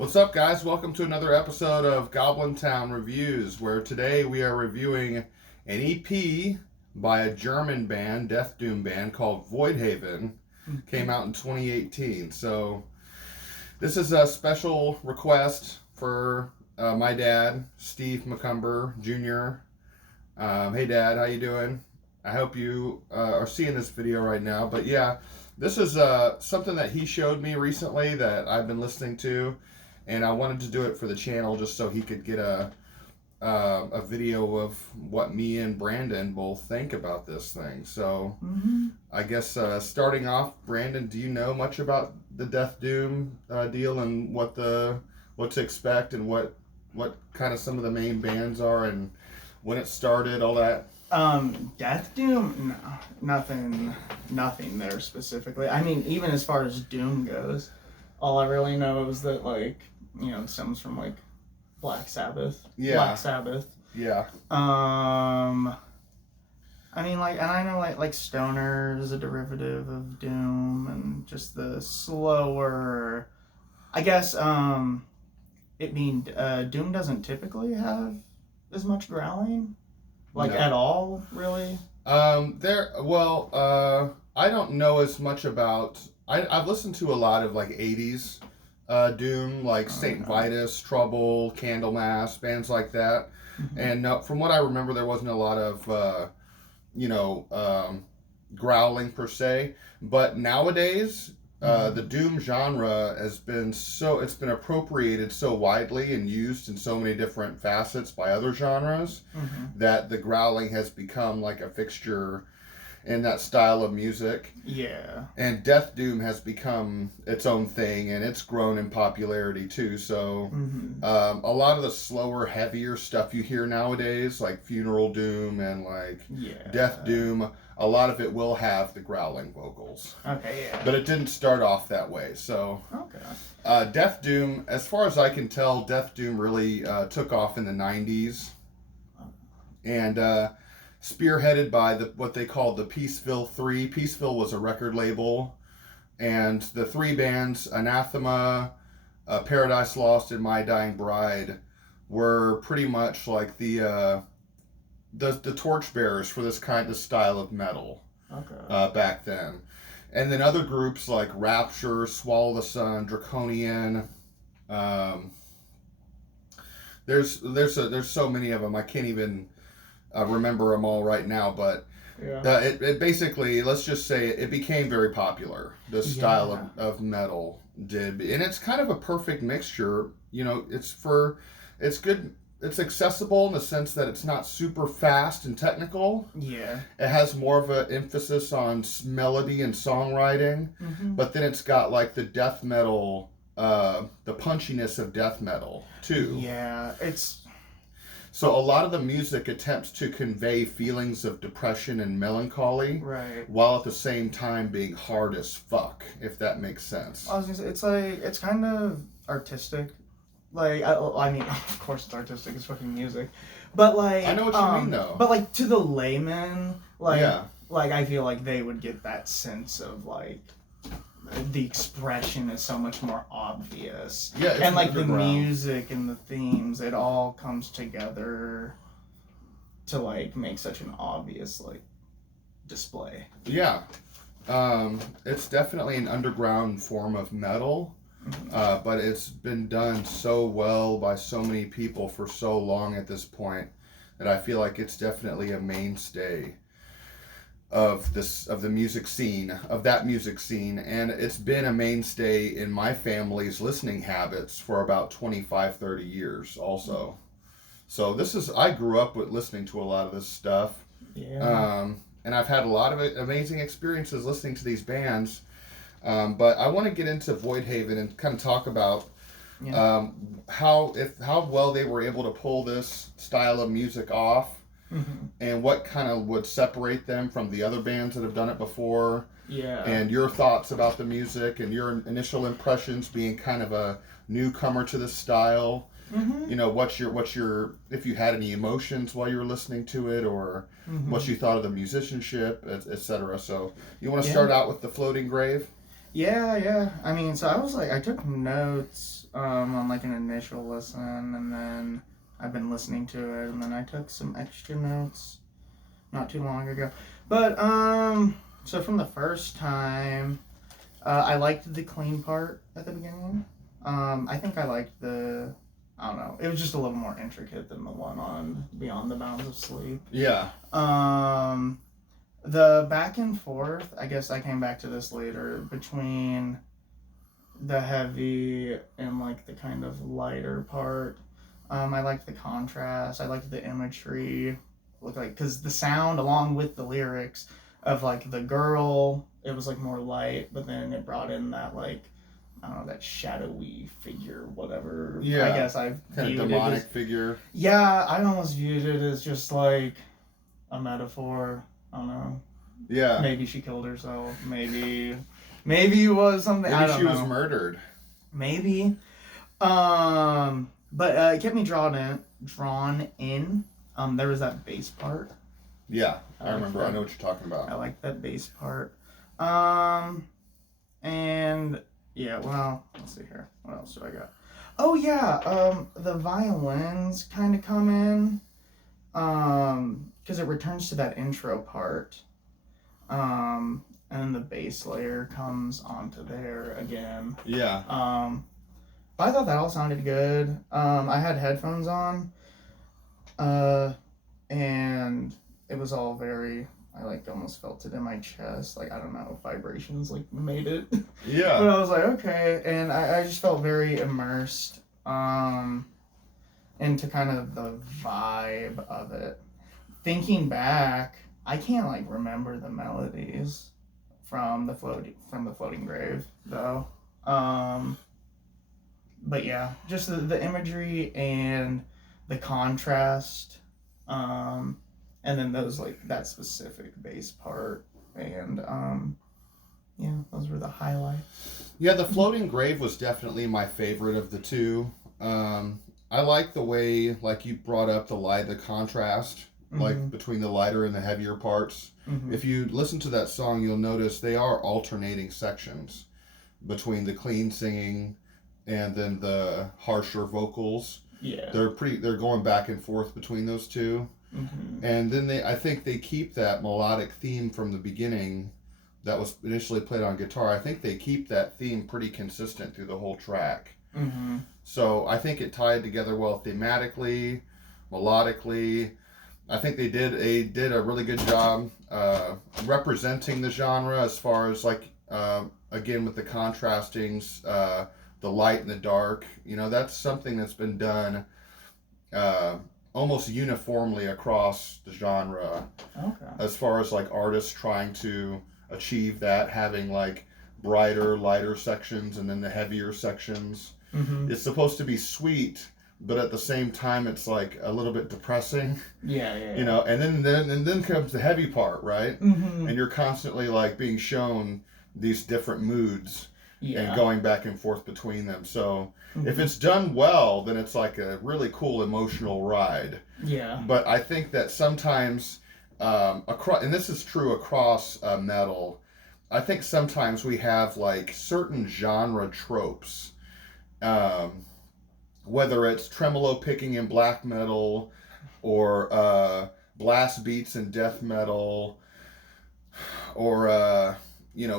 What's up, guys? Welcome to another episode of Goblin Town Reviews, where today we are reviewing an EP by a German band, Deathdoom band, called Voidhaven. Came out in 2018. So this is a special request for my dad, Steve McCumber Jr. Hey, Dad, how you doing? I hope you are seeing this video right now. But yeah, this is something that he showed me recently that I've been listening to. And I wanted to do it for the channel just so he could get a video of what me and Brandon both think about this thing. So I guess starting off, Brandon, do you know much about the Deathdoom deal and what to expect and what kind of some of the main bands are and when it started, all that? Deathdoom? No, nothing there specifically. I mean, even as far as Doom goes, all I really know is that, like, you know, it stems from, like, Black Sabbath. Yeah. Black Sabbath. Yeah. I mean, like, and I know, like Stoner is a derivative of Doom, and just the slower, I guess, it being, Doom doesn't typically have as much growling, like, at all, really. I don't know as much about, I've listened to a lot of, like, 80s Doom, like St. Vitus, Trouble, Candlemass, bands like that. And from what I remember, there wasn't a lot of, growling per se. But nowadays, the Doom genre has been it's been appropriated so widely and used in so many different facets by other genres that the growling has become like a fixture in that style of music. Yeah. And Deathdoom has become its own thing, and it's grown in popularity too. So a lot of the slower, heavier stuff you hear nowadays, like Funeral Doom and like Deathdoom, a lot of it will have the growling vocals. Okay, yeah. But it didn't start off that way. So Deathdoom, as far as I can tell, Deathdoom really took off in the 90s. And spearheaded by what they called the Peaceville Three. Peaceville was a record label, and the three bands, Anathema, Paradise Lost, and My Dying Bride, were pretty much like the torchbearers for this kind of style of metal back then. And then other groups like Rapture, Swallow the Sun, Draconian. There's so many of them. I can't even remember them all right now, but it basically, let's just say it became very popular. This style of metal did, and it's kind of a perfect mixture. You know, it's good. It's accessible in the sense that it's not super fast and technical. Yeah. It has more of an emphasis on melody and songwriting, but then it's got like the death metal, the punchiness of death metal too. Yeah, So a lot of the music attempts to convey feelings of depression and melancholy, while at the same time being hard as fuck, if that makes sense. I was gonna say, it's kind of artistic. Like, I mean, of course it's artistic, it's fucking music. But, like... I know what you mean, though. But, like, to the layman, like, I feel like they would get that sense of, like, the expression is so much more obvious. Yeah, it's and like the music and the themes, it all comes together to like make such an obvious like display. Yeah. It's definitely an underground form of metal, but it's been done so well by so many people for so long at this point that I feel like it's definitely a mainstay of that music scene, and it's been a mainstay in my family's listening habits for about 25-30 years also. So I grew up with listening to a lot of this stuff, and I've had a lot of amazing experiences listening to these bands, but I want to get into Voidhaven and kind of talk about how well they were able to pull this style of music off. And what kind of would separate them from the other bands that have done it before. Yeah. And your thoughts about the music and your initial impressions being kind of a newcomer to this style. You know, what's your if you had any emotions while you were listening to it, or what you thought of the musicianship, etc. So you want to start out with the Floating Grave? Yeah. I mean, so I was like, I took notes on like an initial listen, and then I've been listening to it, and then I took some extra notes not too long ago. But so from the first time, I liked the clean part at the beginning. I think I liked I don't know. It was just a little more intricate than the one on Beyond the Bounds of Sleep. Yeah. The back and forth, I guess I came back to this later, between the heavy and like the kind of lighter part. I liked the contrast. I liked the imagery. Because the sound along with the lyrics of like the girl, it was like more light, but then it brought in that like, I don't know, that shadowy figure, whatever. Yeah. I guess I kind of demonic figure. Yeah, I almost viewed it as just like a metaphor. I don't know. Yeah. Maybe she killed herself. Maybe it was something. Maybe I don't she know. was murdered. Maybe. But it kept me drawn in. There was that bass part. Yeah, I remember. That. I know what you're talking about. I like that bass part. And yeah, well, let's see here. What else do I got? Oh yeah, the violins kind of come in. Because it returns to that intro part. And then the bass layer comes onto there again. Yeah. But I thought that all sounded good. I had headphones on. And it was all very, I like almost felt it in my chest. Like, I don't know, vibrations like made it. Yeah. But I was like, okay. And I just felt very immersed into kind of the vibe of it. Thinking back, I can't like remember the melodies from the floating grave though. But yeah, just the imagery and the contrast, and then those like that specific bass part, and yeah, those were the highlights. Yeah, the floating grave was definitely my favorite of the two. I like the way, like you brought up the contrast, like between the lighter and the heavier parts. Mm-hmm. If you listen to that song, you'll notice they are alternating sections between the clean singing and then the harsher vocals. Yeah. They're going back and forth between those two. Mm-hmm. And then I think they keep that melodic theme from the beginning that was initially played on guitar. I think they keep that theme pretty consistent through the whole track. Mm-hmm. So I think it tied together well thematically, melodically. I think they did a really good job representing the genre as far as like again with the contrastings, the light and the dark. You know, that's something that's been done almost uniformly across the genre. Okay. As far as like artists trying to achieve that, having like brighter, lighter sections and then the heavier sections. Mm-hmm. It's supposed to be sweet, but at the same time it's like a little bit depressing. Yeah. You know, and then comes the heavy part, right? Mm-hmm. And you're constantly like being shown these different moods and going back and forth between them. So if it's done well, then it's like a really cool emotional ride. Yeah. But I think that sometimes across, and this is true across metal, I think sometimes we have like certain genre tropes. Whether it's tremolo picking in black metal or blast beats in death metal or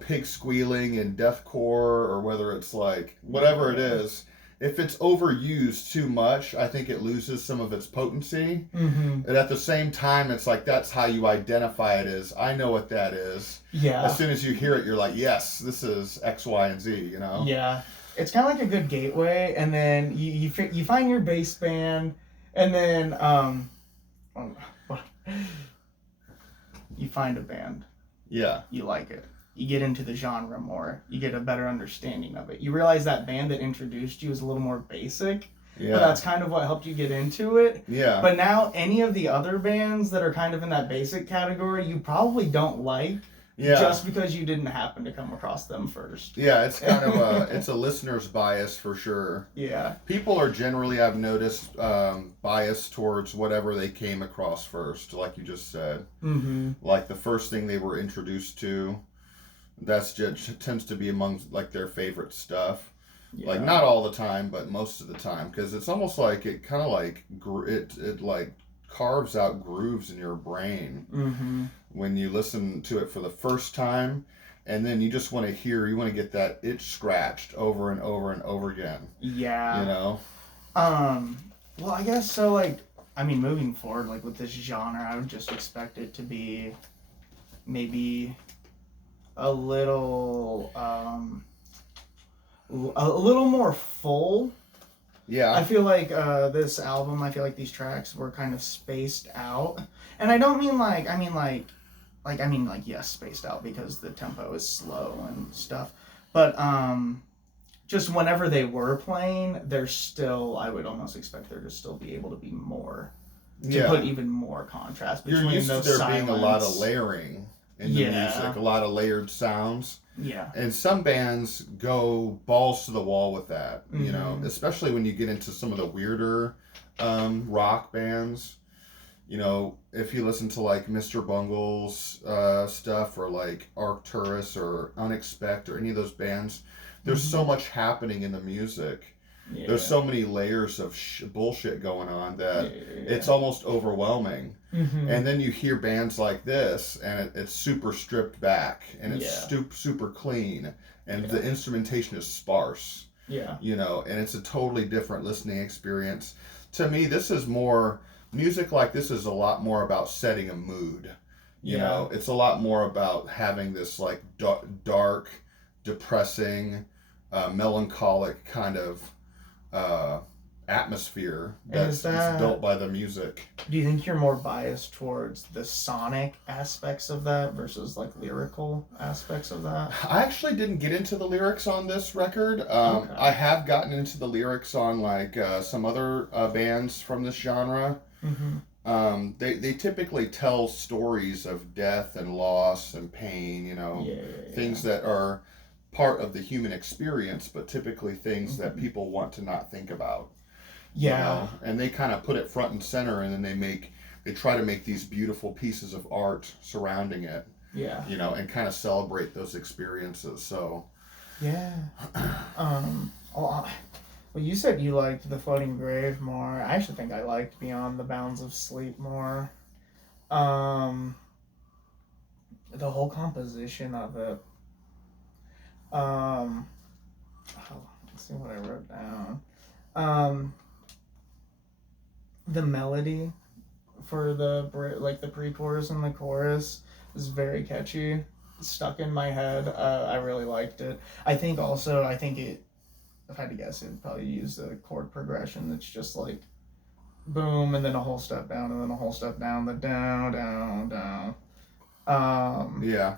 pig squealing in deathcore, or whether it's like whatever it is, if it's overused too much, I think it loses some of its potency. Mm-hmm. And at the same time, it's like that's how you identify it as, I know what that is. Yeah. As soon as you hear it, you're like, yes, this is X, Y, and Z, you know? Yeah. It's kind of like a good gateway, and then you find your bass band, and then you find a band. Yeah. You like it. You get into the genre more. You get a better understanding of it. You realize that band that introduced you is a little more basic. Yeah. But that's kind of what helped you get into it. Yeah. But now any of the other bands that are kind of in that basic category, you probably don't like. Yeah. Just because you didn't happen to come across them first. Yeah, it's kind of it's a listener's bias for sure. Yeah. People are generally, I've noticed, biased towards whatever they came across first, like you just said. Mm-hmm. Like the first thing they were introduced to, that's just tends to be among like their favorite stuff. Yeah. Like not all the time, but most of the time, because it's almost like it kind of like it like carves out grooves in your brain when you listen to it for the first time, and then you just want to you want to get that itch scratched over and over and over again. Yeah. You know. Well, I guess so. Like, I mean, moving forward, like with this genre, I would just expect it to be maybe a little more full. Yeah. I feel like this album, I feel like these tracks were kind of spaced out. And I don't mean like, I mean like, yes, spaced out because the tempo is slow and stuff. But just whenever they were playing, there's still, I would almost expect there to still be able to be more, to put even more contrast between You're used those to there being a lot of layering in the music, a lot of layered sounds. Yeah. And some bands go balls to the wall with that, you know, especially when you get into some of the weirder rock bands. You know, if you listen to like Mr. Bungle's stuff or like Arcturus or Unexpect or any of those bands, there's so much happening in the music. Yeah. There's so many layers of bullshit going on that it's almost overwhelming. And then you hear bands like this, and it's super stripped back, and it's super clean, and the instrumentation is sparse. Yeah. You know, and it's a totally different listening experience. To me, this is more, music like this is a lot more about setting a mood. You know, it's a lot more about having this like dark, depressing, melancholic kind of atmosphere that's built by the music. Do you think you're more biased towards the sonic aspects of that versus like lyrical aspects of that? I actually didn't get into the lyrics on this record. I have gotten into the lyrics on like some other bands from this genre. They typically tell stories of death and loss and pain, you know, things that are part of the human experience, but typically things that people want to not think about. Yeah. You know? And they kind of put it front and center, and then they try to make these beautiful pieces of art surrounding it. Yeah. You know, and kind of celebrate those experiences. So. Yeah. Well, you said you liked The Floating Grave more. I actually think I liked Beyond the Bounds of Sleep more. The whole composition of it. Let's see what I wrote down. The melody for the pre-chorus and the chorus is very catchy. It's stuck in my head. I really liked it. I think if I had to guess, it would probably use a chord progression that's just like boom, and then a whole step down, and then a whole step down, the down, down, down. Yeah.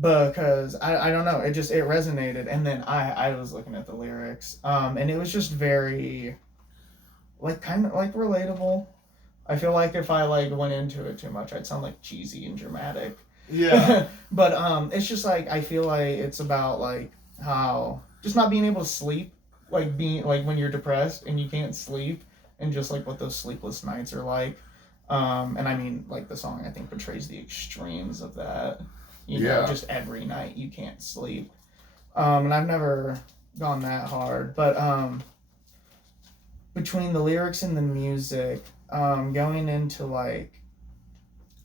Because I don't know, it resonated, and then I was looking at the lyrics, and it was just very, like, kind of like relatable. I feel like if I like went into it too much, I'd sound like cheesy and dramatic. Yeah. But it's just like, I feel like it's about like how just not being able to sleep, like being like when you're depressed and you can't sleep, and just like what those sleepless nights are like. And I mean, like, the song I think portrays the extremes of that. You know, just every night you can't sleep. And I've never gone that hard, but between the lyrics and the music, going into like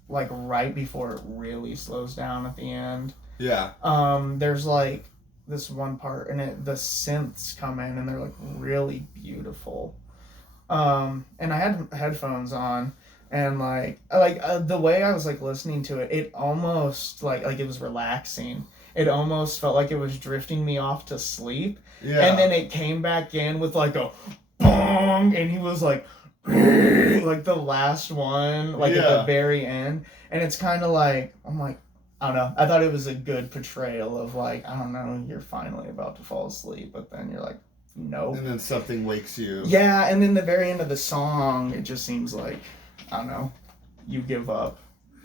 right before it really slows down at the end. Yeah. There's like this one part, and the synths come in, and they're like really beautiful. And I had headphones on, and the way I was like listening to it, it almost like it was relaxing. It almost felt like it was drifting me off to sleep. Yeah. And then it came back in with like a bong, and he was like like the last one, like at the very end. And it's kind of like, I'm like, I don't know. I thought it was a good portrayal of like, I don't know, you're finally about to fall asleep, but then you're like, nope. And then something wakes you. Yeah, and then the very end of the song, it just seems like, I don't know, you give up.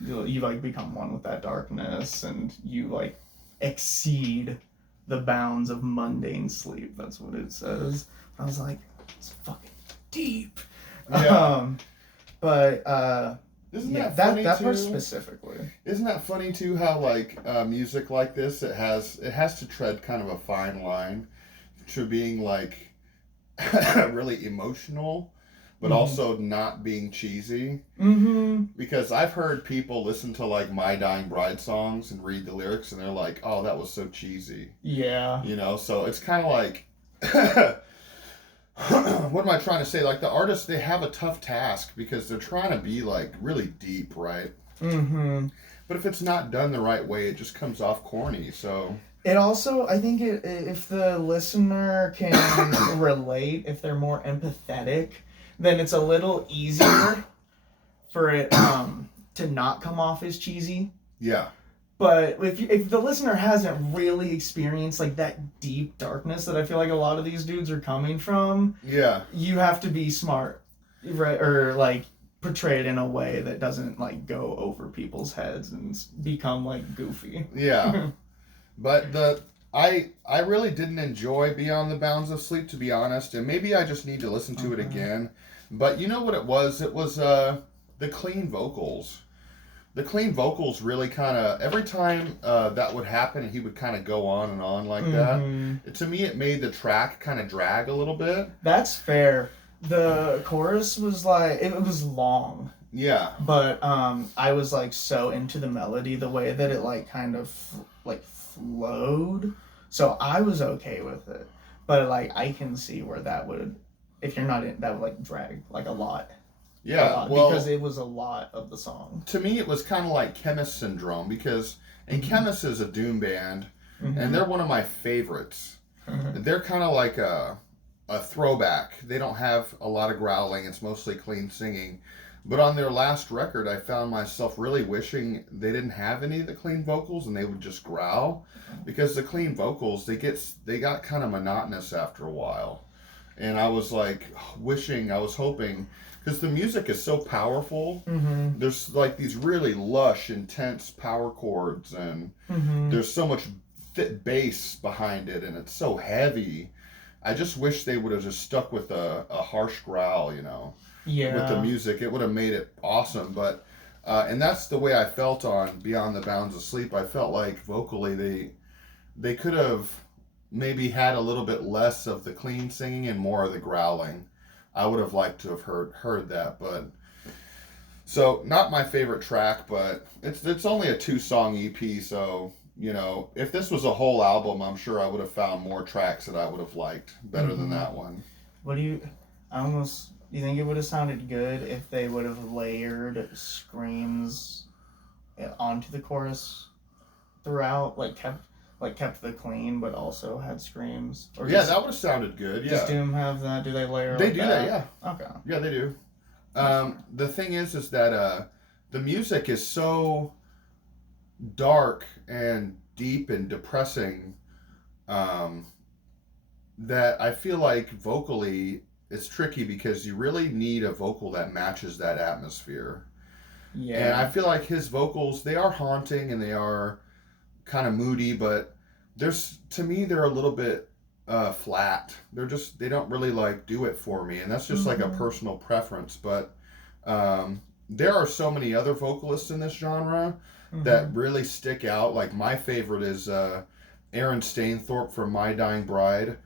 You like become one with that darkness, and you like exceed the bounds of mundane sleep. That's what it says. I was like, it's fucking deep. Yeah. But Isn't Yeah, that funny that too? part specifically. Isn't that funny too? How like music like this, it has to tread kind of a fine line to being like really emotional, but also not being cheesy. Because I've heard people listen to like My Dying Bride songs and read the lyrics, and they're like, "Oh, that was so cheesy." Yeah. You know, so it's kind of like. What am I trying to say? Like the artists, they have a tough task because they're trying to be like really deep, right? But if it's not done the right way, it just comes off corny. So it also, I think, if the listener can relate, if they're more empathetic, then it's a little easier for it to not come off as cheesy. Yeah. But if the listener hasn't really experienced like that deep darkness that I feel like a lot of these dudes are coming from, Yeah. you have to be smart, right? Or like portray it in a way that doesn't like go over people's heads and become like goofy. Yeah. But I really didn't enjoy Beyond the Bounds of Sleep, to be honest, and maybe I just need to listen to it again. But you know what it was? It was the clean vocals. The clean vocals really kind of, every time that would happen, he would kind of go on and on like that. To me, it made the track kind of drag a little bit. That's fair. The chorus was like, it was long. Yeah. But I was like so into the melody, the way that it like kind of like flowed. So I was okay with it. But like I can see where that would, if you're not in, that would like drag like a lot. Yeah, well, because it was a lot of the song. To me, it was kind of like Chemist Syndrome, because Chemist is a doom band, and they're one of my favorites. They're kind of like a throwback. They don't have a lot of growling. It's mostly clean singing. But on their last record, I found myself really wishing they didn't have any of the clean vocals and they would just growl, because the clean vocals, they got kind of monotonous after a while. And I was like I was hoping, because the music is so powerful. There's like these really lush, intense power chords, and there's so much thick bass behind it, and it's so heavy. I just wish they would have just stuck with a harsh growl, you know. Yeah. With the music, it would have made it awesome. But and that's the way I felt on Beyond the Bounds of Sleep. I felt like vocally they could have maybe had a little bit less of the clean singing and more of the growling. I would have liked to have heard that, but so not my favorite track, but it's only a 2-song EP, so you know, if this was a whole album, I'm sure I would have found more tracks that I would have liked better than that one. Do you think it would have sounded good if they would have layered screams onto the chorus throughout, kept the clean, but also had screams? Or yeah, that would have sounded good. Yeah. Does Doom have that? Do they layer? They do that. Yeah. Okay. Yeah, they do. The thing is that the music is so dark and deep and depressing that I feel like vocally it's tricky, because you really need a vocal that matches that atmosphere. Yeah. And I feel like his vocals, they are haunting and they are kind of moody, but to me they're a little bit flat. They don't really like do it for me, and that's just like a personal preference. But there are so many other vocalists in this genre that really stick out. Like my favorite is Aaron Stainthorpe from My Dying Bride.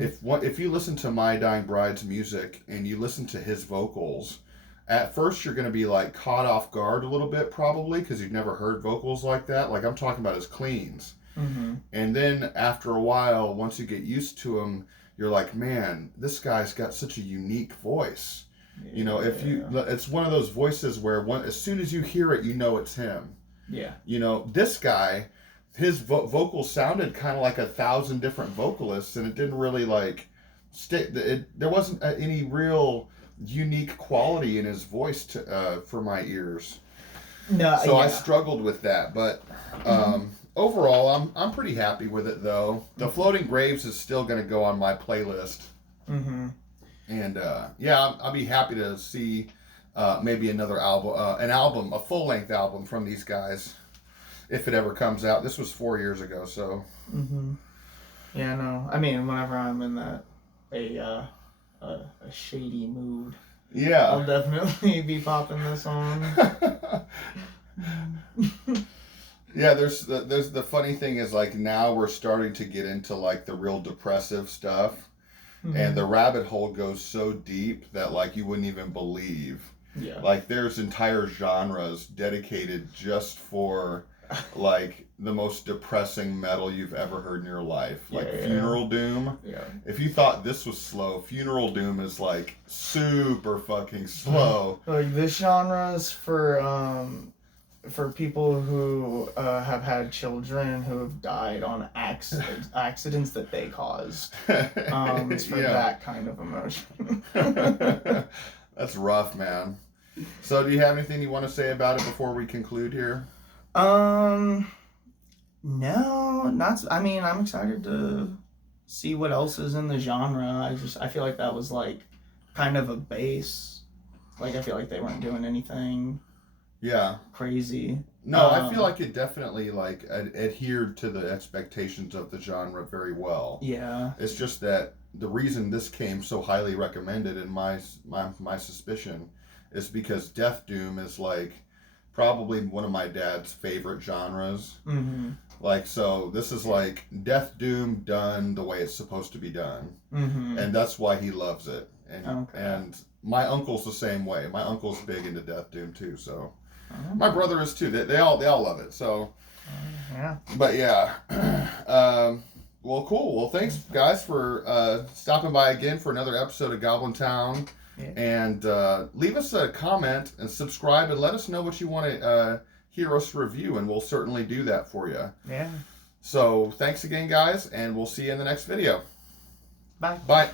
If you listen to My Dying Bride's music and you listen to his vocals, at first you're going to be like caught off guard a little bit, probably because you've never heard vocals like that. Like I'm talking about his cleans. And then after a while, once you get used to him, you're like, man, this guy's got such a unique voice. Yeah. You know, it's one of those voices where as soon as you hear it, you know it's him. Yeah. You know, this guy, his vocals sounded kind of like 1,000 different vocalists, and it didn't really like stick. There wasn't any real unique quality in his voice for my ears. No. So I struggled with that, but overall, I'm pretty happy with it though. The Floating Graves is still going to go on my playlist. And I'll be happy to see maybe another album, a full-length album from these guys, if it ever comes out. This was 4 years ago, so. Yeah, no. I mean, whenever I'm in that a shady mood, Yeah. I'll definitely be popping this on. Yeah, there's the funny thing is like now we're starting to get into like the real depressive stuff, and the rabbit hole goes so deep that like you wouldn't even believe. Yeah. Like there's entire genres dedicated just for like the most depressing metal you've ever heard in your life. Like Funeral Doom. Yeah. If you thought this was slow, Funeral Doom is like super fucking slow. Like this genre's for people who have had children who have died on accidents that they caused. It's for that kind of emotion. That's rough, man. So, do you have anything you want to say about it before we conclude here? No, not. I mean, I'm excited to see what else is in the genre. I feel like that was like kind of a base. Like I feel like they weren't doing anything. Yeah. Crazy. No, I feel like it definitely like adhered to the expectations of the genre very well. Yeah. It's just that the reason this came so highly recommended in my suspicion is because Deathdoom is like probably one of my dad's favorite genres. Mm-hmm. Like, so this is like Deathdoom done the way it's supposed to be done. Mm-hmm. And that's why he loves it. And my uncle's the same way. My uncle's big into Deathdoom too, so my brother is too. They all love it. So yeah. But yeah. Well, cool. Well, thanks guys for stopping by again for another episode of Goblin Town. Yeah. And leave us a comment and subscribe and let us know what you want to hear us review, and we'll certainly do that for you. Yeah. So thanks again, guys, and we'll see you in the next video. Bye. Bye.